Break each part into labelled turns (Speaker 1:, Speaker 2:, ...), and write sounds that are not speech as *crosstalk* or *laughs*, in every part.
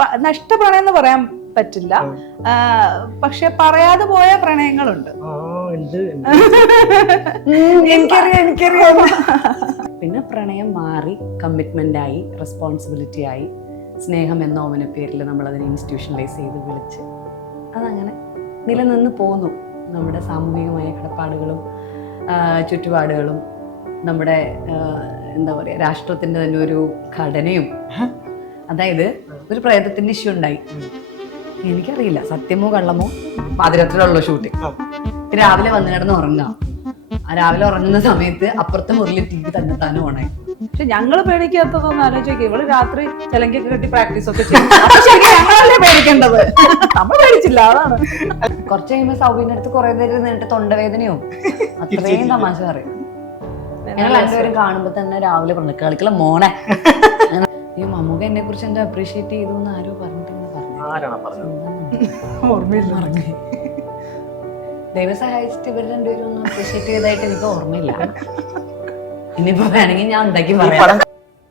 Speaker 1: പ- നഷ്ടപ്രണയം എന്ന് പറയാൻ പറ്റില്ല. പക്ഷെ പറയാതെ പോയ പ്രണയങ്ങളുണ്ട്.
Speaker 2: എനിക്കറിയാം എനിക്കറിയാം. പിന്നെ പ്രണയം മാറി കമ്മിറ്റ്മെന്റ് ആയി റെസ്പോൺസിബിലിറ്റി ആയി സ്നേഹം എന്ന ഓമന പേരിൽ നമ്മൾ അതിനെ ഇൻസ്റ്റിറ്റ്യൂഷണലൈസ് ചെയ്ത് വിളിച്ച് അതങ്ങനെ നിലനിന്ന് പോന്നു. നമ്മുടെ സാമൂഹികമായ കടപ്പാടുകളും ചുറ്റുപാടുകളും നമ്മുടെ എന്താ പറയുക രാഷ്ട്രത്തിന്റെ തന്നെ ഒരു ഘടനയും. അതായത് ഒരു പ്രേതത്തിന്റെ ഇഷ്യൂ ഉണ്ടായി. എനിക്കറിയില്ല. സത്യമോ കള്ളമോ? പാതിരാത്രിയിലുള്ള ഷൂട്ടിംഗ്
Speaker 3: ആ.
Speaker 2: രാവിലെ വന്നു കിടന്ന് ഉറങ്ങാം. ആ രാവിലെ ഉറങ്ങുന്ന സമയത്ത് അപ്പുറത്തെ മുറിയിൽ ടി വി തന്നെ തന്നെ ഓണായി
Speaker 1: പക്ഷെ ഞങ്ങൾ പേടിക്കാത്തതൊന്നും ആലോചിക്കുക ഇവൾ രാത്രി ചിലങ്കൊക്കെ കെട്ടി പ്രാക്ടീസ് ഒക്കെ ചെയ്യും. ഞങ്ങളല്ലേ പേടിക്കേണ്ടത്? നമ്മൾ പേടിച്ചില്ല അതാണ്.
Speaker 2: കുറച്ച് കഴിയുമ്പോ സൗബിന്റെ അടുത്ത് കുറെ നേരം നിന്നിട്ട് തൊണ്ടവേദനയോ? അത്രയും തമാശ പറയും. ഞങ്ങൾ രണ്ടുപേരും കാണുമ്പോ തന്നെ രാവിലെ പറഞ്ഞു കളിക്കല മോനെ? *laughs* ഈ മമ്മൂക്ക എന്നെ കുറിച്ച് എന്താ അപ്രീഷിയേറ്റ് ചെയ്തു എന്ന് ആരോ പറഞ്ഞിട്ട് പറഞ്ഞു
Speaker 1: ഓർമ്മയില്ല.
Speaker 2: ദൈവം സഹായിച്ചിട്ട് ഇവർ രണ്ടുപേരും ഒന്നും അപ്രീഷിയേറ്റ് ചെയ്തതായിട്ട് എനിക്ക് ഓർമ്മയില്ല. ഇനിയിപ്പോ വേണമെങ്കിൽ ഞാൻ ഉണ്ടാക്കി പറയാം.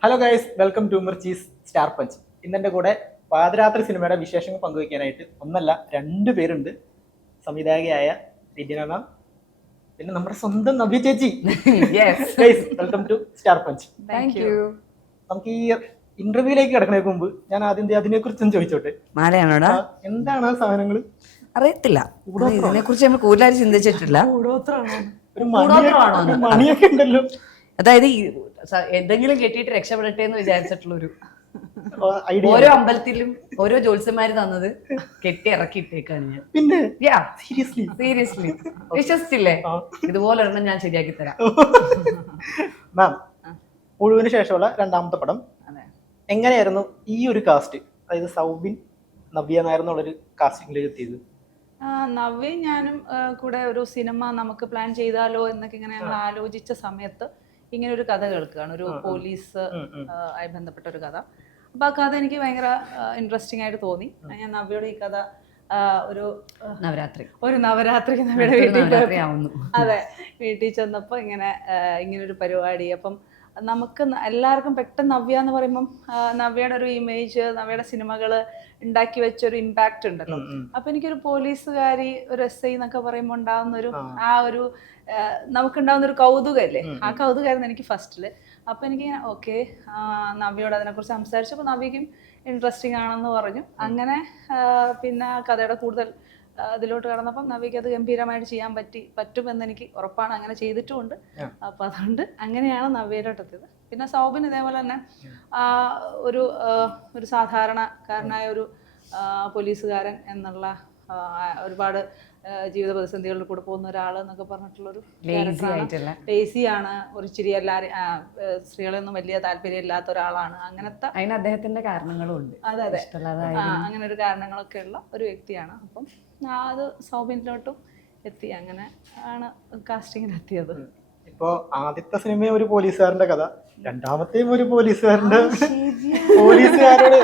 Speaker 3: Hello guys welcome to Mirchi's star punch ഇന്നെന്റെ കൂടെ പാതിരാത്രി സിനിമയുടെ വിശേഷങ്ങൾ പങ്കുവയ്ക്കാനായിട്ട് ഒന്നല്ല രണ്ട് പേരുണ്ട്. സംവിധായകയായ രജന മാം പിന്നെ നമ്മുടെ സ്വന്തം നവ്യ ചേച്ചി. Welcome to star punch
Speaker 1: thank you
Speaker 3: നമുക്ക് ഈ ഇന്റർവ്യൂലേക്ക് കിടക്കുന്നതിന് മുമ്പ് ഞാൻ ആദ്യം അതിനെ കുറിച്ചൊന്ന് ചോദിച്ചോട്ടെ?
Speaker 2: മാലയാണോടാ?
Speaker 3: എന്താണ് ആ സാധനങ്ങൾ
Speaker 2: അറിയത്തില്ല. ഇതിനെ കുറിച്ച് നമ്മൾ കൂടുതലായി ചിന്തിച്ചിട്ടില്ല.
Speaker 3: മണിയൊക്കെ ഉണ്ടല്ലോ.
Speaker 2: അതായത് എന്തെങ്കിലും കെട്ടിയിട്ട് രക്ഷപ്പെടട്ടെ എന്ന് വിചാരിച്ചിട്ടുള്ള ഒരു
Speaker 3: ഐഡിയ
Speaker 2: ഓരോ അമ്പലത്തിലും ഓരോ ജോത്സ്യന്മാര് തന്നത് കെട്ടി ഇറക്കി ഇട്ടേക്കാണ് ഞാൻ.
Speaker 3: പിന്നെ?
Speaker 2: യാ
Speaker 3: സീരിയസ്ലി
Speaker 2: സീരിയസ്ലി വിശ്വസിച്ചില്ലേ? ഇതുപോലെ ഒരെണ്ണം ഞാൻ ശരിയാക്കി തരാം. *laughs*
Speaker 3: മാം ഒഴിവിന് ശേഷമുള്ള രണ്ടാമത്തെ പടം. എങ്ങനെയായിരുന്നു ഈ ഒരു കാസ്റ്റ് അതായത് സൗബിൻ നവ്യ നായർ എന്നുള്ളൊരു കാസ്റ്റിംഗിലേക്ക് എത്തിയത്
Speaker 1: നവ്യ ഞാനും കൂടെ ഒരു സിനിമ നമുക്ക് പ്ലാൻ ചെയ്താലോ എന്നൊക്കെ ഇങ്ങനെ ഞങ്ങൾ ആലോചിച്ച സമയത്ത് ഇങ്ങനെ ഒരു കഥ കേൾക്കുകയാണ്. ഒരു പോലീസ്. ആയി ബന്ധപ്പെട്ട ഒരു കഥ. അപ്പൊ ആ കഥ എനിക്ക് ഭയങ്കര ഇൻട്രസ്റ്റിംഗ് ആയിട്ട് തോന്നി. ഞാൻ നവ്യയുടെ ഈ കഥ ഒരു
Speaker 2: നവരാത്രി.
Speaker 1: ഒരു നവരാത്രി നവ്യയുടെ വീട്ടിൽ അതെ വീട്ടിൽ ചെന്നപ്പോൾ ഇങ്ങനെ ഇങ്ങനെ ഒരു പരിപാടി. അപ്പം നമുക്ക് എല്ലാവർക്കും പെട്ടെന്ന് നവ്യ എന്ന് പറയുമ്പം നവ്യയുടെ ഒരു ഇമേജ് നവ്യയുടെ സിനിമകൾ ഉണ്ടാക്കി വെച്ച ഒരു ഇമ്പാക്റ്റ് ഉണ്ടല്ലോ. അപ്പൊ എനിക്കൊരു പോലീസുകാരി ഒരു എസ് ഐ എന്നൊക്കെ പറയുമ്പോൾ ഉണ്ടാവുന്ന ഒരു
Speaker 3: ആ.
Speaker 1: ഒരു നമുക്കുണ്ടാവുന്ന ഒരു കൗതുകല്ലേ?
Speaker 3: അല്ലേ
Speaker 1: ആ കൗതുകമായിരുന്നു എനിക്ക് ഫസ്റ്റിൽ. അപ്പൊ എനിക്ക് ഓക്കെ നവ്യയോട് അതിനെക്കുറിച്ച് സംസാരിച്ചപ്പോൾ നവ്യക്കും ഇൻട്രസ്റ്റിംഗ് ആണെന്ന് പറഞ്ഞു. അങ്ങനെ പിന്നെ ആ കഥയുടെ കൂടുതൽ ആ, ഇതിലോട്ട് കടന്നപ്പം നവിക്ക് അത് ഗംഭീരമായിട്ട് ചെയ്യാൻ പറ്റി പറ്റുമെന്ന് എനിക്ക് ഉറപ്പാണ്. അങ്ങനെ ചെയ്തിട്ടുമുണ്ട്. അപ്പം അതുകൊണ്ട് അങ്ങനെയാണ് നവ്യയിലോട്ട് എത്തിയത് പിന്നെ സൗബിൻ ഇതേപോലെ തന്നെ ആ, ഒരു ഒരു സാധാരണക്കാരനായ ഒരു പോലീസുകാരൻ എന്നുള്ള ഒരുപാട് ജീവിത പ്രതിസന്ധികളിൽ കൂടെ പോകുന്ന ഒരാൾ എന്നൊക്കെ പറഞ്ഞിട്ടുള്ളൊരു
Speaker 2: ലേസി ആണ്.
Speaker 1: ലേസിയാണ് ഒരു ഇച്ചിരി എല്ലാവരും സ്ത്രീകളൊന്നും വലിയ താല്പര്യം ഇല്ലാത്ത ഒരാളാണ്. അങ്ങനത്തെ
Speaker 2: അതിന് അദ്ദേഹത്തിന്റെ കാരണങ്ങളും ഉണ്ട്.
Speaker 1: അതെ അതെ. അങ്ങനെ ഒരു കാരണങ്ങളൊക്കെ ഉള്ള ഒരു വ്യക്തിയാണ്. അപ്പം ആ, അത് സൗബിനിലോട്ടും എത്തി. അങ്ങനെ ആണ് കാസ്റ്റിങ്ങിന് എത്തിയത്
Speaker 3: ഇപ്പോ ആദ്യത്തെ സിനിമയും ഒരു പോലീസുകാരന്റെ കഥ. രണ്ടാമത്തെയും ഒരു പോലീസുകാരന്റെ പോലീസുകാരോട്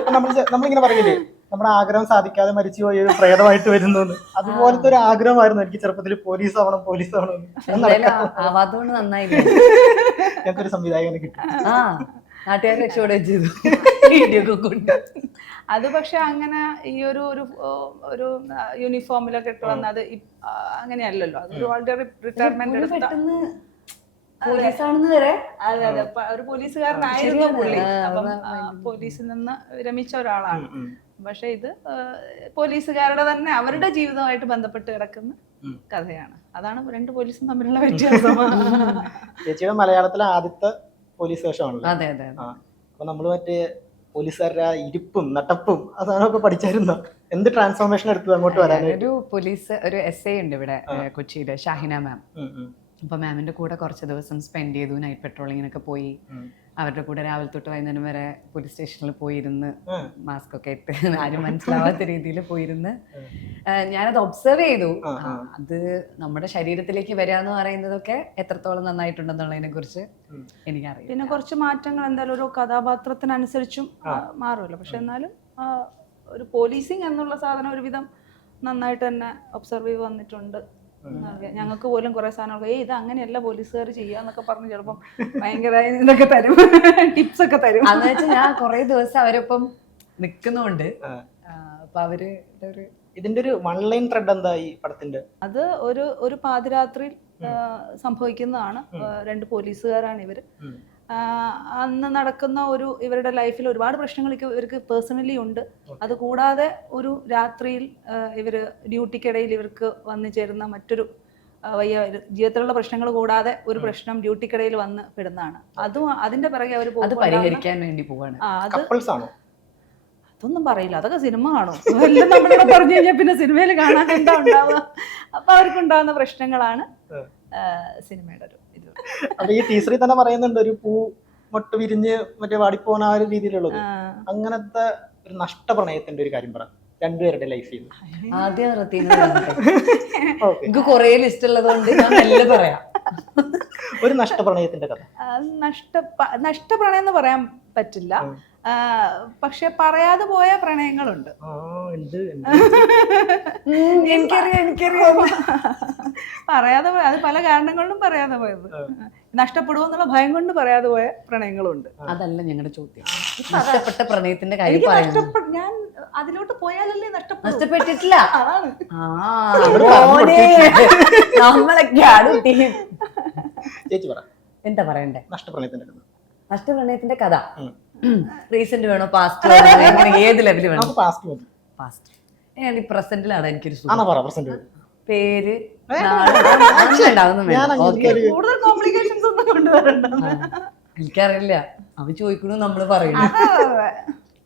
Speaker 3: നമ്മളിങ്ങനെ പറയില്ലേ? നമ്മുടെ ആഗ്രഹം സാധിക്കാതെ മരിച്ചു പോയ ഒരു പ്രേതമായിട്ട് വരുന്നു അതുപോലത്തെ ഒരു ആഗ്രഹമായിരുന്നു എനിക്ക് ചെറുപ്പത്തിൽ പോലീസ് ആവണം പോലീസ് ആവണം എന്ന്. അത്
Speaker 2: എന്തായാലും
Speaker 3: നടക്കാൻ
Speaker 2: ആ- ആവാത്തതുകൊണ്ട് നന്നായില്ലേ
Speaker 3: ഞങ്ങൾക്കൊരു സംവിധായകനെ കിട്ടി.
Speaker 2: ആ രക്ഷപ്പെടുകയും ചെയ്തു. *laughs* കൊണ്ട്.
Speaker 1: അത് പക്ഷെ അങ്ങനെ ഈ ഒരു ഒരു ഒരു യൂണിഫോമിലൊക്കെ ഇട്ട് വന്നത് അങ്ങനെയല്ലല്ലോ. അതൊരു റിട്ടയർമെന്റ് എടുത്ത
Speaker 2: പെട്ടെന്ന് പോലീസാണെന്ന് വരെ?
Speaker 1: അതെ അതെ. ഒരു പോലീസുകാരനായിരുന്നു. പുള്ളി. അപ്പം പോലീസിൽ നിന്ന് വിരമിച്ച ഒരാളാണ്. പക്ഷെ ഇത് പോലീസുകാരുടെ തന്നെ അവരുടെ ജീവിതമായിട്ട് ബന്ധപ്പെട്ട് കിടക്കുന്ന കഥയാണ്. അതാണ് രണ്ട് പോലീസും തമ്മിലുള്ള വ്യത്യാസം.
Speaker 3: ചേച്ചിയുടെ മലയാളത്തിലെ ആദ്യത്തെ പോലീസ് വേഷമാണല്ലോ.
Speaker 2: അതെ അതെ
Speaker 3: അപ്പൊ നമ്മൾ മറ്റേ പോലീസുകാരുടെ ഇരിപ്പും നടപ്പും ആ പഠിച്ചായിരുന്നു? എന്ത് ട്രാൻസ്ഫോർമേഷൻ എടുത്തത് അങ്ങോട്ട് വരാൻ
Speaker 2: ഒരു പോലീസ് ഒരു എസ് ഐ ഉണ്ട് ഇവിടെ കൊച്ചിയിൽ ഷാഹിന മാം.
Speaker 3: ഉം, മാമിന്റെ
Speaker 2: അപ്പൊ മാമിന്റെ കൂടെ കുറച്ച് ദിവസം സ്പെൻഡ് ചെയ്തു നൈറ്റ് പെട്രോളിങ്ങിനൊക്കെ പോയി. അവരുടെ കൂടെ രാവിലെ തൊട്ട് വൈകുന്നേരം വരെ പോലീസ് സ്റ്റേഷനിൽ പോയിരുന്ന്. മാസ്ക് ഒക്കെ ഇട്ട് *laughs* ആരും മനസ്സിലാവാത്ത രീതിയിൽ പോയിരുന്ന്. ഞാനത് ഒബ്സർവ് ചെയ്തു. അത് നമ്മുടെ ശരീരത്തിലേക്ക് വരിക എന്ന് പറയുന്നതൊക്കെ എത്രത്തോളം നന്നായിട്ടുണ്ടെന്നുള്ളതിനെ കുറിച്ച്. എനിക്കറിയാം
Speaker 1: പിന്നെ കുറച്ച് മാറ്റങ്ങൾ എന്തായാലും ഒരു കഥാപാത്രത്തിനനുസരിച്ചും മാറുമല്ലോ. പക്ഷെ എന്നാലും ഒരു പോലീസിങ് എന്നുള്ള സാധനം ഒരുവിധം നന്നായിട്ട് തന്നെ ഒബ്സർവ് ചെയ്ത് വന്നിട്ടുണ്ട്. ഞങ്ങൾക്ക് പോലും കുറെ സാധനങ്ങൾ ഏയ് ഇത് അങ്ങനെയല്ല പോലീസുകാർ ചെയ്യാന്നൊക്കെ പറഞ്ഞ് ചിലപ്പം ഭയങ്കര ഇതൊക്കെ തരും. ടിപ്സ് ഒക്കെ തരും.
Speaker 2: അന്ന് വെച്ചാൽ ഞാൻ കുറെ ദിവസം അവരൊപ്പം നിൽക്കുന്നുണ്ട്. അപ്പൊ അവർ ഒരു
Speaker 3: ഇതിന്റെ ഒരു വൺ ലൈൻ ത്രെഡ് എന്താ ഈ പടത്തിന്റെ?
Speaker 1: അത് ഒരു ഒരു പാതിരാത്രിയിൽ സംഭവിക്കുന്നതാണ്. രണ്ട് പോലീസുകാരാണ് ഇവർ
Speaker 3: ഉം.
Speaker 1: അന്ന് നടക്കുന്ന ഒരു ഇവരുടെ ലൈഫിൽ ഒരുപാട് പ്രശ്നങ്ങൾ ഇവർക്ക് പേഴ്സണലി ഉണ്ട്. അതുകൂടാതെ ഒരു രാത്രിയിൽ ഇവർ ഇവർ ഡ്യൂട്ടിക്കിടയിൽ ഇവർക്ക് വന്നു ചേരുന്ന മറ്റൊരു വയ്യ ജീവിതത്തിലുള്ള പ്രശ്നങ്ങൾ കൂടാതെ ഒരു പ്രശ്നം ഡ്യൂട്ടിക്കിടയിൽ വന്ന് പെടുന്നതാണ്. അതും അതിന്റെ പിറകെ അവർ
Speaker 2: പരിഹരിക്കാൻ വേണ്ടി പോവാണ്.
Speaker 1: ആ അത്
Speaker 3: കപ്പിൾസ് ആണോ?
Speaker 1: അതൊന്നും പറയില്ല. അതൊക്കെ സിനിമ കാണും എല്ലാം നമ്മളിവിടെ പറഞ്ഞു കഴിഞ്ഞാൽ പിന്നെ സിനിമയിൽ കാണാൻ എന്താ ഉണ്ടാവുക? അപ്പൊ അവർക്കുണ്ടാകുന്ന പ്രശ്നങ്ങളാണ്. സിനിമയുടെ ഒരു
Speaker 3: അപ്പൊ ഈ ടീച്ചറിൽ തന്നെ പറയുന്നുണ്ട് ഒരു പൂ മൊട്ട് വിരിഞ്ഞ് മറ്റേ വാടിപ്പോണ ആ ഒരു രീതിയിലുള്ളത്. അങ്ങനത്തെ ഒരു നഷ്ടപ്രണയത്തിന്റെ ഒരു കാര്യം പറ. രണ്ടുപേരുടെ ലൈഫിൽ
Speaker 2: ആദ്യം എനിക്ക് കൊറേ ലിസ്റ്റ് ഉള്ളതുകൊണ്ട് ഞാൻ മെല്ലെ പറയാം.
Speaker 3: ഒരു നഷ്ടപ്രണയത്തിന്റെ കഥ.
Speaker 1: നഷ്ട നഷ്ടപ്രണയം എന്ന് പറയാൻ പറ്റില്ല. പക്ഷെ പറയാതെ പോയ പ്രണയങ്ങളുണ്ട്.
Speaker 2: എനിക്കറിയാം എനിക്കറിയാം.
Speaker 1: പറയാതെ പോയ അത് പല കാരണങ്ങളിലും പറയാതെ പോയത്. നഷ്ടപ്പെടുമോ എന്നുള്ള ഭയം കൊണ്ട് പറയാതെ പോയ പ്രണയങ്ങളുണ്ട്.
Speaker 2: അതല്ല ഞങ്ങളുടെ ചോദ്യം. നഷ്ടപ്പെട്ട പ്രണയത്തിന്റെ കാര്യം
Speaker 1: ഞാൻ അതിലോട്ട് പോയാലല്ലേ നഷ്ടപ്പെടും?
Speaker 2: നഷ്ടപ്പെട്ടിട്ടില്ല. നമ്മളൊക്കെയാണ് ടീം
Speaker 3: ചേച്ചി പറ.
Speaker 2: എന്താ പറയണ്ടേ?
Speaker 3: നഷ്ടപ്രണയത്തിന്റെ കഥ.
Speaker 2: നഷ്ടപ്രണയത്തിന്റെ കഥ. റീസെന്റ് വേണോ? പാസ്റ്റ് ഏത് ലെവൽ വേണം?
Speaker 3: പാസ്റ്റ് മതി
Speaker 2: പാസ്റ്റ് ഞാൻ ഈ പ്രസന്റിലാണ് എനിക്കൊരു സുഖം.
Speaker 3: ആണോ പറ പ്രസന്റ്
Speaker 2: പേര്?
Speaker 1: കൂടുതൽ കോംപ്ലിക്കേഷൻസ് ഒന്നും കൊണ്ടുവരണ്ട.
Speaker 2: എനിക്കറിയില്ല. അവ ചോദിക്കണു നമ്മൾ പറയുന്നു.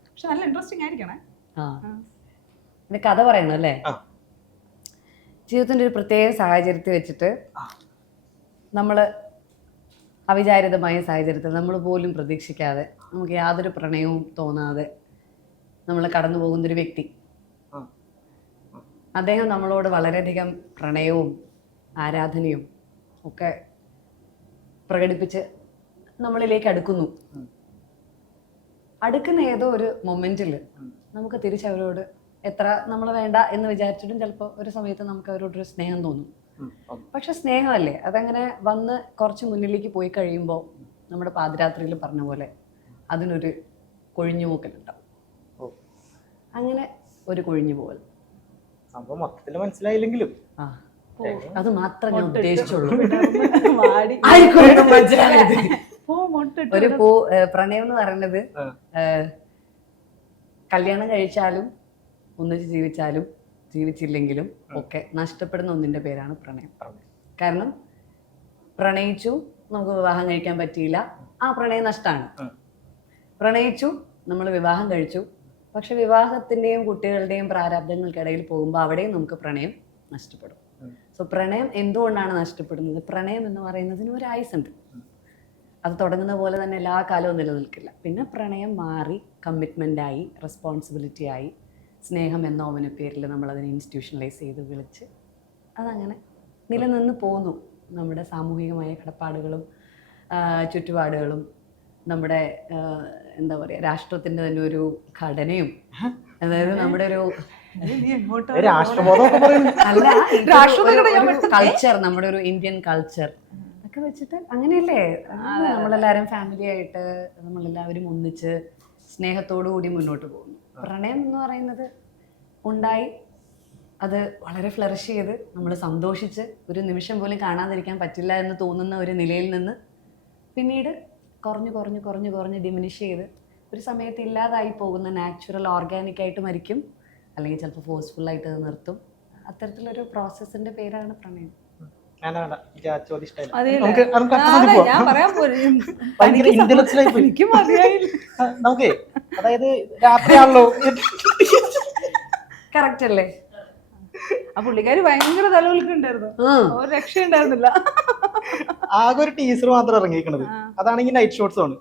Speaker 1: പക്ഷെ നല്ല ഇൻട്രസ്റ്റിംഗ് ആയിരിക്കണേ.
Speaker 2: ആ. പിന്നെ കഥ പറയണം അല്ലേ?
Speaker 3: ആ.
Speaker 2: ജീവിതത്തിന്റെ ഒരു പ്രത്യേക സാഹചര്യത്തിൽ വെച്ചിട്ട്
Speaker 3: ആ.
Speaker 2: അവിചാരിതമായ സാഹചര്യത്തിൽ നമ്മൾ പോലും പ്രതീക്ഷിക്കാതെ നമുക്ക് യാതൊരു പ്രണയവും തോന്നാതെ നമ്മൾ കടന്നു പോകുന്നൊരു വ്യക്തി. അദ്ദേഹം നമ്മളോട് വളരെയധികം പ്രണയവും ആരാധനയും ഒക്കെ പ്രകടിപ്പിച്ച് നമ്മളിലേക്ക് അടുക്കുന്നു അടുക്കുന്ന ഏതോ ഒരു മൊമെന്റിൽ. നമുക്ക് തിരിച്ചവരോട് എത്ര നമ്മൾ വേണ്ട എന്ന് വിചാരിച്ചിട്ടും ചിലപ്പോൾ ഒരു സമയത്ത് നമുക്ക് അവരോടൊരു സ്നേഹം തോന്നും. പക്ഷെ സ്നേഹമല്ലേ? അതങ്ങനെ വന്ന് കുറച്ച് മുന്നിലേക്ക് പോയി കഴിയുമ്പോൾ നമ്മുടെ പാതിരാത്രിയിൽ പറഞ്ഞ പോലെ അതിനൊരു കൊഴിഞ്ഞുപോക്കലുണ്ടാവും
Speaker 3: ഓ.
Speaker 2: അങ്ങനെ ഒരു കൊഴിഞ്ഞു പോകൽ.
Speaker 3: സംഭവം മൊത്തത്തിൽ മനസ്സിലായില്ലെങ്കിലും.
Speaker 2: ആ. അത് മാത്രം ഞാൻ ഉദ്ദേശിച്ചുള്ളൂ. *laughs* ഒരു പൂ പ്രണയം എന്ന് പറയുന്നത് കല്യാണം കഴിച്ചാലും ഒന്നിച്ച് ജീവിച്ചാലും ജീവിച്ചില്ലെങ്കിലും ഒക്കെ നഷ്ടപ്പെടുന്ന ഒന്നിന്റെ പേരാണ് പ്രണയം. കാരണം പ്രണയിച്ചു നമുക്ക് വിവാഹം കഴിക്കാൻ പറ്റിയില്ല. ആ പ്രണയം നഷ്ടമാണ് പ്രണയിച്ചു നമ്മൾ വിവാഹം കഴിച്ചു. പക്ഷെ വിവാഹത്തിന്റെയും കുട്ടികളുടെയും പ്രാരാബ്ദങ്ങൾക്കിടയിൽ പോകുമ്പോൾ അവിടെയും നമുക്ക് പ്രണയം നഷ്ടപ്പെടും. സോ പ്രണയം എന്തുകൊണ്ടാണ് നഷ്ടപ്പെടുന്നത്? പ്രണയം എന്ന് പറയുന്നതിന് ഒരു ആയുസുണ്ട് അത് തുടങ്ങുന്ന പോലെ തന്നെ എല്ലാ കാലവും നിലനിൽക്കില്ല. പിന്നെ പ്രണയം മാറി കമ്മിറ്റ്മെന്റായി റെസ്പോൺസിബിലിറ്റി ആയി സ്നേഹം എന്ന ഓമന പേരിൽ നമ്മളതിനെ ഇൻസ്റ്റിറ്റ്യൂഷണലൈസ് ചെയ്ത് വിളിച്ച് അതങ്ങനെ നിലനിന്ന് പോന്നു. നമ്മുടെ സാമൂഹികമായ കടപ്പാടുകളും ചുറ്റുപാടുകളും നമ്മുടെ എന്താ പറയുക രാഷ്ട്രത്തിന്റെ തന്നെ ഒരു ഘടനയും അതായത് നമ്മുടെ ഒരു അല്ല കൾച്ചർ നമ്മുടെ ഒരു ഇന്ത്യൻ കൾച്ചർ ഒക്കെ വെച്ചിട്ട് അങ്ങനെയല്ലേ? നമ്മളെല്ലാവരും ഫാമിലി ആയിട്ട് നമ്മളെല്ലാവരും ഒന്നിച്ച് സ്നേഹത്തോടു കൂടി മുന്നോട്ട് പോകുന്നു. പ്രണയം എന്ന് പറയുന്നത് ഉണ്ടായി. അത് വളരെ ഫ്ലറിഷ് ചെയ്ത് നമ്മൾ സന്തോഷിച്ച് ഒരു നിമിഷം പോലും കാണാതിരിക്കാൻ പറ്റില്ല എന്ന് തോന്നുന്ന ഒരു നിലയിൽ നിന്ന് പിന്നീട് കുറഞ്ഞു കുറഞ്ഞു കുറഞ്ഞു കുറഞ്ഞ് ഡിമിനിഷ് ചെയ്ത് ഒരു സമയത്ത് ഇല്ലാതായി പോകുന്ന നാച്ചുറൽ ഓർഗാനിക് ആയിട്ട് മരിക്കും. അല്ലെങ്കിൽ ചിലപ്പോൾ ഫോഴ്സ്ഫുൾ ആയിട്ട് അത് നിർത്തും. അത്തരത്തിലൊരു പ്രോസസ്സിന്റെ പേരാണ് പ്രണയം. *laughs*
Speaker 3: നമുക്കേ അതായത് രാത്രിയാണല്ലോ.
Speaker 2: കറക്റ്റ് അല്ലേ
Speaker 1: ആ പുള്ളിക്കാരി ഭയങ്കര തലവലിക്കുണ്ടായിരുന്നു ഒരു രക്ഷയുണ്ടായിരുന്നില്ല.
Speaker 3: ആകെ ഒരു ടീസർ മാത്രം ഇറങ്ങിയിരിക്കണത്. അതാണെങ്കിൽ നൈറ്റ് ഷോട്ട്സ് ആണ്.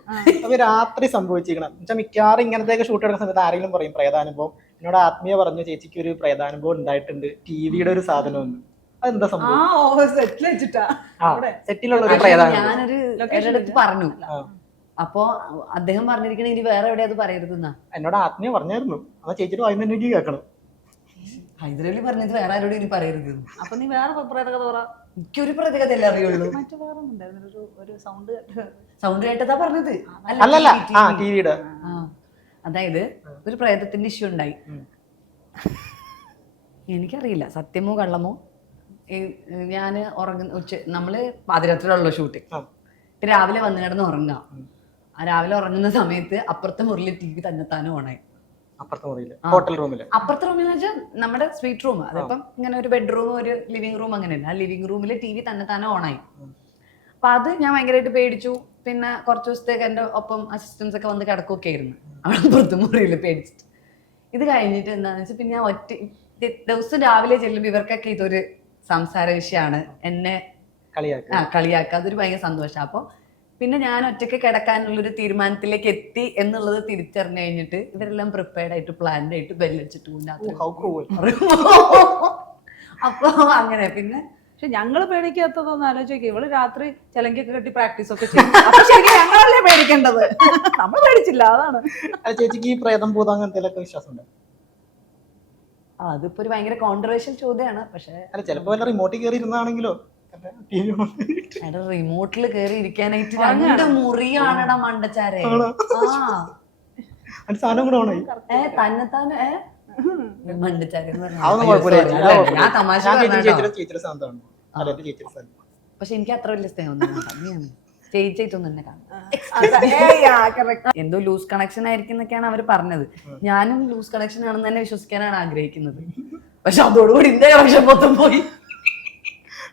Speaker 3: അപ്പൊ രാത്രി സംഭവിച്ചിരിക്കണം. എന്നുവെച്ചാൽ മിക്കവാറും ഇങ്ങനത്തെ ഷൂട്ട് എടുക്കുന്ന സമയത്ത് ആരെങ്കിലും പറയും പ്രേതാനുഭവം. എന്നോട് ആത്മീയ പറഞ്ഞു ചേച്ചിക്ക് ഒരു പ്രേതാനുഭവം ഉണ്ടായിട്ടുണ്ട്. ടിവിയുടെ ഒരു സാധനം ഒന്ന് അതെന്താ
Speaker 1: ആ
Speaker 3: സംഭവം
Speaker 1: സെറ്റിൽ വെച്ചിട്ടാ. അവിടെ.
Speaker 3: സെറ്റിലുള്ള
Speaker 2: ഞാനൊരു പറഞ്ഞു. അപ്പോ അദ്ദേഹം പറഞ്ഞിരിക്കണെങ്കിൽ ഇനി വേറെ എവിടെ അത് പറയരുതെന്നാ?
Speaker 3: എന്നോട് ആത്മീയ പറഞ്ഞായിരുന്നു. അതാ ചേച്ചിയുടെ വായിന്ന് എനിക്ക് കേൾക്കണം.
Speaker 2: ഹൈദരാലി പറഞ്ഞത് വേറെ ആരോടും ഇനി പറയരുത്.
Speaker 1: അപ്പൊ നീ വേറെ പ്രത്യേകത പറ.
Speaker 2: എനിക്കൊരു പ്രതികതല്ലേ അറിയുള്ളൂ?
Speaker 1: മറ്റു വേറെ ഉണ്ടായിരുന്നു ഒരു ഒരു സൗണ്ട്
Speaker 2: സൗണ്ട് കേട്ടതാ പറഞ്ഞത്.
Speaker 3: അല്ലല്ല. ടിവിയുടെ
Speaker 2: അതായത് ഒരു പ്രേതത്തിന്റെ ഇഷ്യൂ ഉണ്ടായി. എനിക്കറിയില്ല. സത്യമോ കള്ളമോ? ഞാൻ ഉറങ്ങുന്ന ഉച്ച നമ്മൾ പാതിരാത്രിയുള്ള ഷൂട്ട് രാവിലെ വന്നു കിടന്ന് ഉറങ്ങാം. ആ രാവിലെ ഉറങ്ങുന്ന സമയത്ത് അപ്പുറത്തെ മുറിയിൽ ടി വി തന്നെത്താനും ഓണായി.
Speaker 3: അപ്പുറത്തെ ഹോട്ടൽ
Speaker 2: അപ്പുറത്തെ റൂമിൽ വെച്ചാൽ നമ്മുടെ സ്വീറ്റ് റൂം അതിപ്പം ഇങ്ങനെ ഒരു ബെഡ്റൂം ഒരു ലിവിംഗ് റൂം അങ്ങനെ ആ ലിവിംഗ് റൂമിൽ ടി വി തന്നെ തന്നെ ഓണായി അപ്പൊ അത് ഞാൻ ഭയങ്കരമായിട്ട് പേടിച്ചു. പിന്നെ കുറച്ച് ദിവസത്തേക്ക് എന്റെ ഒപ്പം അസിസ്റ്റൻസ് ഒക്കെ വന്ന് കിടക്കുകയൊക്കെ ആയിരുന്നു. അവിടെ പുറത്ത് മുറിയിൽ പേടിച്ചിട്ട്. ഇത് കഴിഞ്ഞിട്ട് എന്താണെന്ന് വെച്ചാൽ പിന്നെ ഞാൻ ഒറ്റ ദിവസം രാവിലെ ചെല്ലുമ്പോൾ ഇവർക്കൊക്കെ ഇതൊരു സംസാര വിഷയമാണ് എന്നെ
Speaker 3: കളിയാക്കുക.
Speaker 2: ആ കളിയാക്കുക. അതൊരു ഭയങ്കര സന്തോഷം. അപ്പോൾ പിന്നെ ഞാൻ ഒറ്റയ്ക്ക് കിടക്കാനുള്ള ഒരു തീരുമാനത്തിലേക്ക് എത്തി എന്നുള്ളത് തിരിച്ചറിഞ്ഞു കഴിഞ്ഞിട്ട് ഇവരെല്ലാം പ്രിപ്പയർഡ് ആയിട്ട് പ്ലാൻഡ് ആയിട്ട് ബെല്ലടിച്ചിട്ട് അപ്പൊ അങ്ങനെ പിന്നെ
Speaker 1: പക്ഷെ ഞങ്ങൾ പേടിക്കാത്തതൊന്നും ആലോചിക്കുക ഇവൾ രാത്രി ചിലങ്കൊക്കെ കെട്ടി പ്രാക്ടീസ് ഒക്കെ ചെയ്യും. *laughs* അപ്പൊ ശരിക്കും ഞങ്ങളല്ലേ പേടിക്കേണ്ടത്? *laughs* നമ്മൾ പേടിച്ചില്ല അതാണ്.
Speaker 3: ചേച്ചിക്ക് ഈ പ്രേതം ഭൂതം അങ്ങനത്തെ വിശ്വാസമുണ്ട്?
Speaker 2: അതിപ്പോ ഒരു ഭയങ്കര കോൺട്രവേഴ്ഷ്യൽ ചോദ്യമാണ് പക്ഷെ
Speaker 3: അല്ല ചിലപ്പോ റിമോട്ടിൽ കയറി ഇരുന്നാണെങ്കിലോ
Speaker 2: റിമോട്ടിൽ കയറി ഇരിക്കാനായിട്ട് രണ്ട് മുറിയാണടാ മണ്ടച്ചാരെ.
Speaker 3: സാധനം കൂടെ ഓണായി
Speaker 2: ഏ തന്നെത്താനെ ഏ? മണ്ടച്ചാരി. ഞാൻ തമാശ പക്ഷെ എനിക്ക് അത്ര വലിയ സ്നേഹം ചേച്ചിയായിട്ടൊന്നും എന്നെ കാണും എന്തോ ലൂസ് കണക്ഷൻ ആയിരിക്കും എന്നൊക്കെയാണ് അവർ പറഞ്ഞത്. ഞാനും ലൂസ് കണക്ഷൻ ആണെന്ന് തന്നെ വിശ്വസിക്കാനാണ് ആഗ്രഹിക്കുന്നത്. പക്ഷെ അതോടുകൂടി ഇന്ത്യ കണക്ഷൻ മൊത്തം പോയി.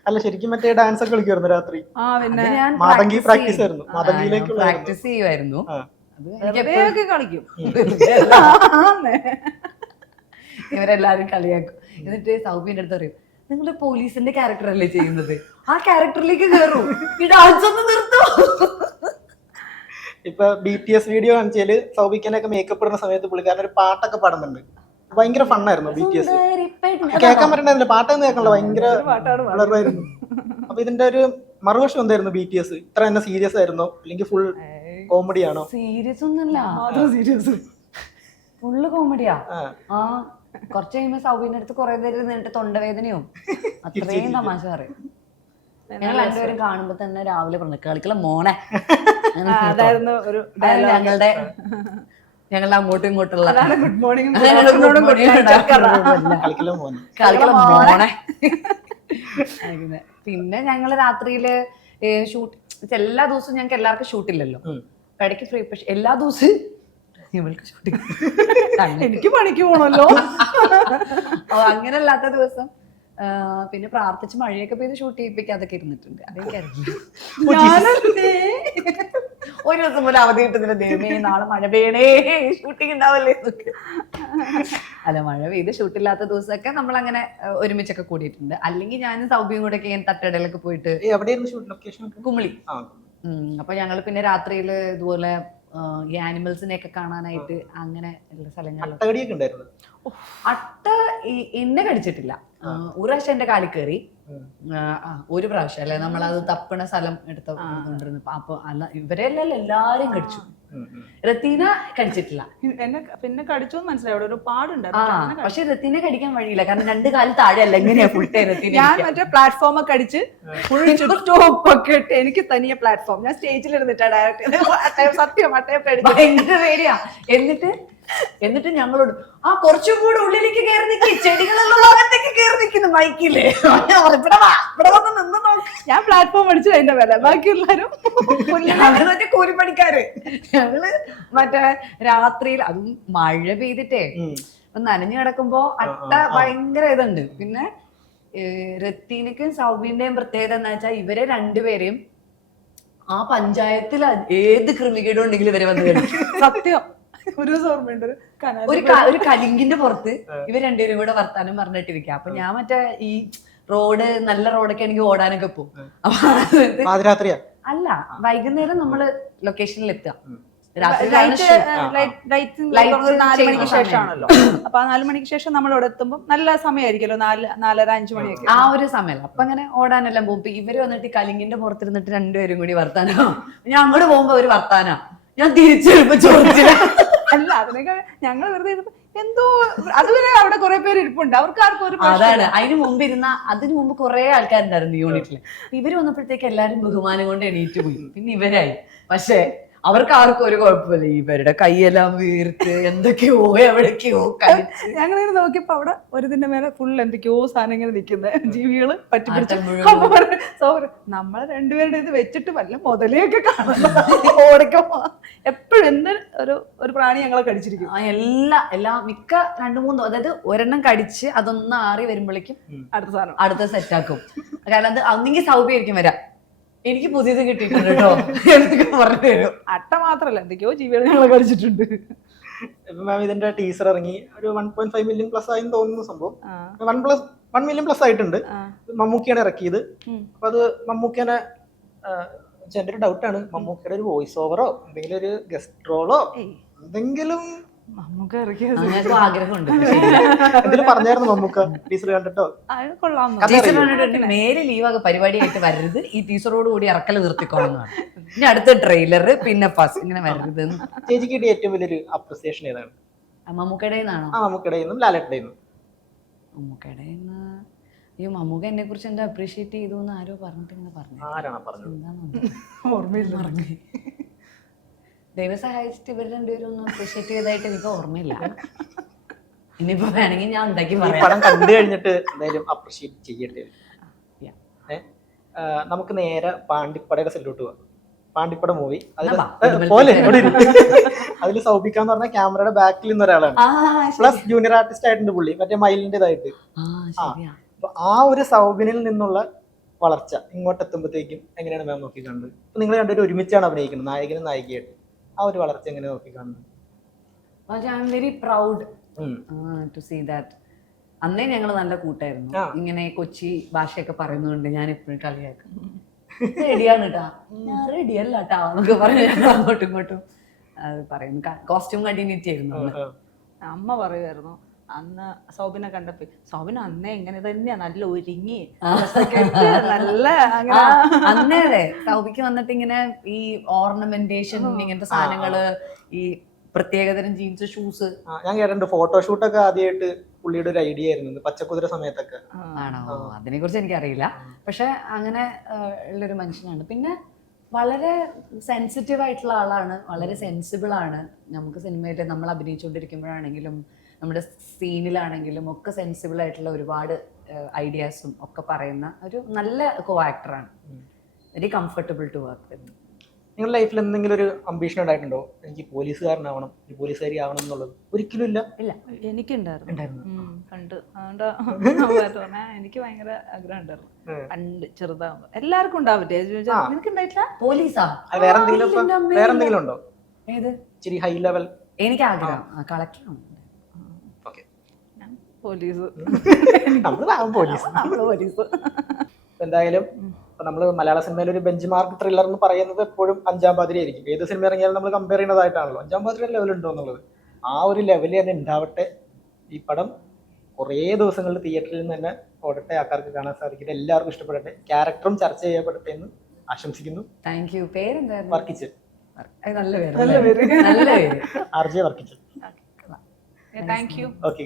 Speaker 3: അല്ല ശരിക്കും മറ്റേ ഡാൻസ് ഒക്കെ കളിക്കുമായിരുന്നു രാത്രി.
Speaker 1: ആ പിന്നെ
Speaker 2: ഞാൻ
Speaker 3: മാതങ്കി പ്രാക്ടീസ് ആയിരുന്നു. മാതങ്കിയിലേക്കുള്ള
Speaker 2: പ്രാക്ടീസ് ചെയ്യുമായിരുന്നു അത്
Speaker 1: വെറുതെയൊക്കെ കളിക്കും. ആന്നേ.
Speaker 2: ഇവരെല്ലാരും കളിയാക്കും. എന്നിട്ട് സൗബിന്റെ അടുത്ത് പറയും നിങ്ങൾ പോലീസിന്റെ ക്യാരക്ടർ അല്ലേ ചെയ്യുന്നത്? ആ ക്യാരക്ടറിലേക്ക് കയറൂ ഈ ഡാൻസ് ഒന്ന് നിർത്തൂ.
Speaker 3: ഇപ്പൊ ബി ടി എസ് വീഡിയോ കാണിച്ചാൽ സൗബിക്കനൊക്കെ മേക്കപ്പ് ഇടുന്ന സമയത്ത് പുള്ളിക്കാരൻ ഒരു പാട്ടൊക്കെ പാടുന്നുണ്ട്. ഭയങ്കര ഫണ്ണായിരുന്നു ബി ടി എസ്. കേൾക്കാൻ പറ്റണ്ടായിരുന്നില്ല പാട്ടൊന്നും കേൾക്കണല്ലോ ഭയങ്കര വളർന്നായിരുന്നു അപ്പൊ ഇതിന്റെ ഒരു മറുവശം എന്തായിരുന്നു ബി ടി എസ് ഇത്ര തന്നെ സീരിയസ് ആയിരുന്നു? അല്ലെങ്കിൽ ഫുൾ കോമഡി ആണോ?
Speaker 2: സീരിയസ് ഒന്നല്ല
Speaker 1: സീരിയസ്
Speaker 2: ഫുള്ള് കോമഡിയാ
Speaker 3: ആ.
Speaker 2: കുറച്ച് കഴിയുമ്പോ സൗബിന്റെ അടുത്ത് കുറെ നേരം നിന്നിട്ട് തൊണ്ടവേദനയും *laughs* അത്രയും തമാശ പറയും. ഞങ്ങൾ രണ്ടുപേരും കാണുമ്പോ തന്നെ രാവിലെ പറഞ്ഞു കളിക്കല *laughs*
Speaker 1: അതായിരുന്നു ഒരു
Speaker 2: ഞങ്ങളുടെ *laughs* ഞങ്ങളുടെ അങ്ങോട്ടും ഇങ്ങോട്ടുള്ള
Speaker 1: അതാണ് ഗുഡ് മോർണിംഗ്
Speaker 3: കളിക്കല
Speaker 2: പിന്നെ ഞങ്ങൾ രാത്രിയിൽ ഷൂട്ട് എല്ലാ ദിവസവും ഞങ്ങൾക്ക് എല്ലാവർക്കും ഷൂട്ടില്ലല്ലോ ഇടയ്ക്ക് ഫ്രീ പക്ഷെ എല്ലാ ദിവസവും ഇവൾക്ക് ഷൂട്ടിങ്
Speaker 1: എനിക്ക് പണിക്ക് പോണല്ലോ.
Speaker 2: അങ്ങനെ അല്ലാത്ത ദിവസം പിന്നെ പ്രാർത്ഥിച്ച് മഴയൊക്കെ പെയ്ത് ഷൂട്ട് ചെയ്യിപ്പിക്കാതൊക്കെ ഇരുന്നിട്ടുണ്ട്. അതെനിക്കറിയില്ല ഒരു ദിവസം പോലെ അവധി കിട്ടുന്നില്ല. ദൈവമേ നാളെ മഴ പെയ്യണേ. ഷൂട്ടിംഗ് ഉണ്ടാവല്ലേ എന്നൊക്കെ. അല്ല മഴ പെയ്ത് ഷൂട്ടില്ലാത്ത ദിവസമൊക്കെ നമ്മൾ അങ്ങനെ ഒരുമിച്ചൊക്കെ കൂടിയിട്ടുണ്ട്. അല്ലെങ്കിൽ ഞാൻ സൗബിയും കൂടെ ഒക്കെ ഇങ്ങനെ തട്ടടയിലൊക്കെ പോയിട്ട് കുമിളി. അപ്പൊ ഞങ്ങൾ പിന്നെ രാത്രിയിൽ ഇതുപോലെ ആ, ഈ ആനിമൽസിനെ ഒക്കെ കാണാനായിട്ട് അങ്ങനെ
Speaker 3: അട്ടകടിയൊക്കെ ഉണ്ടായിരുന്നു?
Speaker 2: അട്ട ഈ- എന്നെ കടിച്ചിട്ടില്ല. ഒരു പ്രാവശ്യം എന്റെ കാലിൽ കയറി. ഒരു പ്രാവശ്യം. അല്ലെ? നമ്മളത് തപ്പണ സ്ഥലം എടുത്ത അപ്പൊ അല്ല ഇവരെല്ലാം എല്ലാരും കടിച്ചു. റത്തീന കടിച്ചിട്ടില്ല.
Speaker 1: എന്നെ പിന്നെ കടിച്ചു മനസ്സിലായി. അവിടെ ഒരു പാടുണ്ടായിരുന്നു.
Speaker 2: പക്ഷെ റത്തീനെ കടിക്കാൻ വഴിയില്ല. കാരണം രണ്ട് കാലം താഴെ അല്ല എങ്ങനെയാ ഫുൾ ടൈം റത്തീന
Speaker 1: ഞാൻ മറ്റേ പ്ലാറ്റ്ഫോം ഒക്കെ അടിച്ച് ഫുൾ ഒക്കെ ഇട്ട് എനിക്ക് തനിയെ പ്ലാറ്റ്ഫോം ഞാൻ സ്റ്റേജിൽ ഇരുന്നിട്ടാ ഡയറക്റ്റ് സത്യം അട്ടയെ പേടി
Speaker 2: ഭയങ്കര പേടിയാ. എന്നിട്ട് എന്നിട്ട് ഞങ്ങളോട് ആ കുറച്ചും കൂടെ ഉള്ളിലേക്ക് കയറി നിൽക്കി ചെടികളുള്ള ലോകത്തേക്ക് കയറി നിൽക്കുന്നു മൈക്കില്ലേ ഇവിടെ വാ ഇവിടെ വന്ന് നിന്ന് നോക്ക്.
Speaker 1: ഞാൻ പ്ലാറ്റ്ഫോം അടിച്ചു അതിന്റെ വില ബാക്കി എല്ലാരും
Speaker 2: ഞങ്ങൾ മറ്റേ കൂലിപ്പണിക്കാര്. ഞങ്ങൾ മറ്റേ രാത്രിയിൽ അതും മഴ പെയ്തിട്ടേ നനഞ്ഞു കിടക്കുമ്പോ അട്ട. ഭയങ്കര ഇതുണ്ട്. പിന്നെ റത്തീനക്കും സൗബിന്റെയും പ്രത്യേകത എന്ന് വെച്ചാൽ ഇവരെ രണ്ടുപേരെയും ആ പഞ്ചായത്തിൽ ഏത് ക്രിമികേടും ഉണ്ടെങ്കിലും ഇവരെ വന്ന് കഴിഞ്ഞു
Speaker 1: സത്യം. ഒരു ദിവസം ഓർമ്മയുണ്ട് ഒരു
Speaker 2: ഒരു ക- ഒരു കലിങ്കിന്റെ പുറത്ത് ഇവർ രണ്ടുപേരും കൂടെ വർത്താനം പറഞ്ഞിട്ടിരിക്കുക അപ്പൊ ഞാൻ മറ്റേ ഈ റോഡ് നല്ല റോഡൊക്കെ ആണെങ്കിൽ ഓടാനൊക്കെ പോകും അപ്പൊ
Speaker 3: പാതിരാത്രിയാ?
Speaker 2: അല്ല വൈകുന്നേരം നമ്മൾ ലൊക്കേഷനിൽ എത്തുക. രാത്രി
Speaker 1: ലൈറ്റ് ലൈറ്റ് ലൈറ്റ്
Speaker 2: Light
Speaker 1: നാല് മണിക്ക്. ശേഷമാണല്ലോ. അപ്പൊ ആ നാല് മണിക്ക് ശേഷം നമ്മൾ അവിടെ എത്തുമ്പോൾ നല്ല സമയമായിരിക്കുമല്ലോ നാല് നാലര അഞ്ചു മണിയൊക്കെ.
Speaker 2: ആ ഒരു സമയം അപ്പൊ അങ്ങനെ ഓടാനെല്ലാം പോകും. ഇപ്പൊ ഇവർ വന്നിട്ട് ഈ കലിങ്കിന്റെ പുറത്തിരുന്നിട്ട് രണ്ടുപേരും കൂടി വർത്താനോ. ഞാൻ അങ്ങോട്ട് പോകുമ്പോ ഒരു വർത്താനാ. ഞാൻ തിരിച്ചു ചോദിച്ചില്ല.
Speaker 1: അതിനൊക്കെ ഞങ്ങൾ വെറുതെ എന്തോ അതുവരെ അവിടെ കുറെ പേര് ഇരിപ്പുണ്ട്. അവർക്ക് ആർക്കും ഒരു
Speaker 2: അതാണ്. അതിന് മുമ്പ് ഇരുന്ന അതിന് മുമ്പ് കുറെ ആൾക്കാരുണ്ടായിരുന്നു യൂണിറ്റിൽ ഇവർ വന്നപ്പോഴത്തേക്ക് എല്ലാരും ബഹുമാനം കൊണ്ട് എണീറ്റ് പോയി. പിന്നെ ഇവരായി. പക്ഷേ അവർക്ക് ആർക്കും ഒരു കുഴപ്പമില്ല. ഇവരുടെ കൈയെല്ലാം വീർത്ത് എന്തൊക്കെയോ എവിടേക്കോ
Speaker 1: ഞങ്ങളിങ്ങനെ നോക്കിയപ്പോ അവിടെ ഒരു ഇതിന്റെ മേലെ ഫുൾ എന്തൊക്കെയോ സാധനം ഇങ്ങനെ നിൽക്കുന്നത് ജീവികൾ പറ്റി പിടിച്ച്
Speaker 2: ആട്ടം മുഴുവൻ.
Speaker 1: അപ്പൊ പറഞ്ഞു, സൗര നമ്മളെ രണ്ടുപേരുടെ ഇത് വെച്ചിട്ട് വല്ല മുതലെയൊക്കെ കാണുന്നു *laughs* ഓടിക്കുമ്പോ എപ്പോഴും എന്ത് ഒരു ഒരു പ്രാണി ഞങ്ങളെ കടിച്ചിരിക്കും.
Speaker 2: എല്ലാ എല്ലാ മിക്ക രണ്ടു മൂന്ന് അതായത് ഒരെണ്ണം കടിച്ച് അതൊന്ന് ആറി വരുമ്പോഴേക്കും
Speaker 1: അടുത്ത സാധനം.
Speaker 2: അടുത്ത സെറ്റാക്കും കാരണം അത് ഒന്നെങ്കിൽ സൗഭ്യമായിരിക്കും വരാം എനിക്ക് പുതിയത് കിട്ടിയിട്ടുണ്ട് കേട്ടോ. എന്നൊക്കെ പറഞ്ഞു തരും.
Speaker 1: അട്ട മാത്രല്ല എന്തൊക്കെയോ കടിച്ചിട്ടുണ്ട്
Speaker 3: ഇപ്പൊ മാം ഇതിന്റെ ടീസർ ഇറങ്ങി. ഒരു one point five million plus ആയെന്ന് തോന്നുന്നു സംഭവം. One plus one million plus ആയിട്ടുണ്ട്. മമ്മൂക്കിയാണ് ഇറക്കിയത്. അപ്പൊ അത് മമ്മൂക്കിനെ എന്റെ ഒരു ഡൗട്ടാണ് മമ്മൂക്കിയുടെ ഒരു വോയിസ് ഓവറോ എന്തെങ്കിലും ഒരു ഗസ്റ്റ് റോളോ എന്തെങ്കിലും
Speaker 2: ആഗ്രഹമുണ്ട്.
Speaker 3: എന്തെങ്കിലും പറഞ്ഞായിരുന്നു മമ്മൂക്ക ടീച്ചർ കണ്ടിട്ടോ?
Speaker 1: അത് കൊള്ളാം.
Speaker 3: കഥ
Speaker 2: ടീച്ചർ
Speaker 3: അറിയോ?
Speaker 2: പറഞ്ഞിട്ടുണ്ട് മേലെ ലീവാകെ പരിപാടിയായിട്ട് വരരുത്. ഈ ടീച്ചറോട് കൂടി ഇറക്കൽ നിർത്തിക്കോളെന്നാണ് ഇനി അടുത്ത ട്രെയിലർ പിന്നെ ഫസ്റ്റ് ഇങ്ങനെ വരരുത്
Speaker 3: ചേച്ചിക്ക് കിട്ടിയ ഏറ്റവും വലിയൊരു അപ്രിസിയേഷൻ ഏതാണ്?
Speaker 2: മമ്മൂക്കയുടെ നിന്നാണോ
Speaker 3: ആ മമ്മൂക്കടയിൽ നിന്നും ലാലേട്ടയിൽ നിന്നും
Speaker 2: മമ്മൂക്കയുടെ അയ്യോ മമ്മൂക്ക എന്നെ കുറിച്ച് എന്താ അപ്രീഷിയേറ്റ് ചെയ്തു എന്ന് ആരോ പറഞ്ഞിട്ട് ഇങ്ങനെ പറഞ്ഞു
Speaker 3: ആരാണ് പറഞ്ഞത്?
Speaker 2: എന്താണെന്ന്
Speaker 1: ഓർമ്മയില്ല.
Speaker 2: ദൈവം സഹായിച്ചിട്ട് ഇവർ രണ്ടുപേരും ഒന്നും അപ്രീഷിയേറ്റ് ചെയ്തതായിട്ട് എനിക്ക് ഓർമ്മയില്ല. ഇനിയിപ്പോ വേണമെങ്കിൽ ഞാൻ ഉണ്ടാക്കി
Speaker 3: ഈ
Speaker 2: പറയാം.
Speaker 3: പടം കണ്ടു കഴിഞ്ഞിട്ട് എന്തായാലും അപ്രീഷിയേറ്റ് ചെയ്യേണ്ടി? നമുക്ക് നേരെ പാണ്ടിപ്പടയുടെ സെല്ലോട്ട് പോവാം. പാണ്ടിപ്പട മൂവി അതിൽ പോലെ അതിൽ സൗഭിക്കാന്ന് പറഞ്ഞ ക്യാമറയുടെ ബാക്കിൽ നിന്ന് ഒരാളാണ്. പ്ലസ് ജൂനിയർ ആർട്ടിസ്റ്റ് ആയിട്ടുണ്ട് പുള്ളി. മറ്റേ മയിലിന്റെതായിട്ട്
Speaker 2: ആ
Speaker 3: ഒരു സൗബിനിൽ നിന്നുള്ള വളർച്ച ഇങ്ങോട്ട് എത്തുമ്പോഴത്തേക്കും എങ്ങനെയാണ് മാം നോക്കി ഇപ്പൊ നിങ്ങൾ രണ്ടുപേരും ഒരുമിച്ചാണ് അഭിനയിക്കുന്നത്. നായകനും നായികയായിട്ട്. ആ ഒരു വളർച്ച എങ്ങനെ നോക്കി കാണുന്നത്
Speaker 2: പക്ഷെ I am very proud. To see that അന്നേ ഞങ്ങൾ നല്ല കൂട്ടായിരുന്നു. ഇങ്ങനെ കൊച്ചി ഭാഷയൊക്കെ പറയുന്നതുകൊണ്ട് ഞാൻ എപ്പോഴും കളിയാക്കും. റെഡിയാണ് കേട്ടാ ഞാൻ റെഡി അല്ല കേട്ടാ എന്നൊക്കെ പറഞ്ഞു അങ്ങോട്ടും ഇങ്ങോട്ടും അത് പറയുന്നു കോസ്റ്റ്യൂം കണ്ടിന്യൂറ്റി ആയിരുന്നു
Speaker 1: അമ്മ പറയുമായിരുന്നു അന്ന് സൗബിനെ കണ്ടപ്പോ സൗബിന അന്നേ ഇങ്ങനെ തന്നെയാ നല്ല ഒരുങ്ങി. നല്ല
Speaker 2: അന്നേ അതെ. സൗബിക്ക് വന്നിട്ട് ഇങ്ങനെ ഈ ഓർണമെന്റേഷൻ ഇങ്ങനത്തെ സാധനങ്ങൾ ഈ പ്രത്യേകതരം ജീൻസ് ഷൂസ്.
Speaker 3: ഞാൻ കേട്ടിട്ടുണ്ട്. ഫോട്ടോഷൂട്ടൊക്കെ ആദ്യമായിട്ട് പുള്ളിയുടെ ഒരു ഐഡിയ ആയിരുന്നു പച്ചക്കുതിര സമയത്തൊക്കെ.
Speaker 2: ആണോ? അതിനെ കുറിച്ച് എനിക്കറിയില്ല. പക്ഷെ അങ്ങനെ ഉള്ളൊരു മനുഷ്യനാണ്. പിന്നെ വളരെ സെൻസിറ്റീവ് ആയിട്ടുള്ള ആളാണ്. വളരെ സെൻസിബിൾ ആണ്. നമുക്ക് സിനിമയിൽ നമ്മൾ അഭിനയിച്ചുകൊണ്ടിരിക്കുമ്പോഴാണെങ്കിലും നമ്മുടെ സീനിലാണെങ്കിലും ഒക്കെ സെൻസിബിൾ ആയിട്ടുള്ള ഒരുപാട് ഐഡിയാസും ഒക്കെ പറയുന്ന ഒരു നല്ല കോ ആക്ടറാണ് very comfortable to work with
Speaker 3: നിങ്ങളുടെ ലൈഫിൽ എന്തെങ്കിലും ഒരു അംബീഷൻ ഉണ്ടായിട്ടുണ്ടോ? എനിക്ക് പോലീസുകാരനാവണം ഒരു പോലീസുകാരി ആവണം എന്നുള്ളത്. ഒരിക്കലും ഇല്ല?
Speaker 2: ഇല്ല
Speaker 1: എനിക്കുണ്ടായിരുന്നു. പണ്ട്. അതുകൊണ്ട് എനിക്ക് ഭയങ്കര ആഗ്രഹം ഉണ്ടായിരുന്നു. പണ്ട് ചെറുതാകുമ്പോ എല്ലാവർക്കും ഉണ്ടാവില്ലേ ഉണ്ടായിട്ടില്ല?
Speaker 2: പോലീസാ.
Speaker 3: വേറെ എന്തെങ്കിലും. വേറെ എന്തെങ്കിലും ഉണ്ടോ?
Speaker 2: ഏത്?
Speaker 3: ഇച്ചിരി ഹൈ ലെവൽ
Speaker 2: എനിക്ക് ആഗ്രഹം. Collector
Speaker 1: police.
Speaker 3: നമ്മൾ പോലീസ്.
Speaker 1: നമ്മൾ പോലീസ്.
Speaker 3: എന്തായാലും നമ്മൾ മലയാള സിനിമയിൽ ഒരു ബെഞ്ച് മാർക്ക് ത്രില്ലർ എന്ന് പറയുന്നത് എപ്പോഴും അഞ്ചാം പാതിരി ആയിരിക്കും ഏത് സിനിമ ഇറങ്ങിയാലും നമ്മൾ കമ്പയർ ചെയ്യുന്നതായിട്ടാണല്ലോ. അഞ്ചാം പാതിരി ലെവൽ ഉണ്ടോ എന്നുള്ളത്? ആ ഒരു ലെവലിൽ തന്നെ ഉണ്ടാവട്ടെ. ഈ പടം കുറേ ദിവസങ്ങളിൽ തിയേറ്ററിൽ നിന്ന് തന്നെ ഓടട്ടെ. ആൾക്കാർക്ക് കാണാൻ സാധിക്കട്ടെ. എല്ലാവർക്കും ഇഷ്ടപ്പെടട്ടെ. ക്യാരക്ടറും ചർച്ച ചെയ്യപ്പെടട്ടെ എന്ന് ആശംസിക്കുന്നു.
Speaker 2: താങ്ക് യു പേരെന്തായിരുന്നു?
Speaker 3: വർക്കിച്ച്
Speaker 2: നല്ല പേര്
Speaker 1: നല്ല പേര്.
Speaker 2: നല്ല പേര്.
Speaker 3: ആർ ജെ വർക്കിച്ച്
Speaker 1: താങ്ക് യു
Speaker 3: ഓക്കെ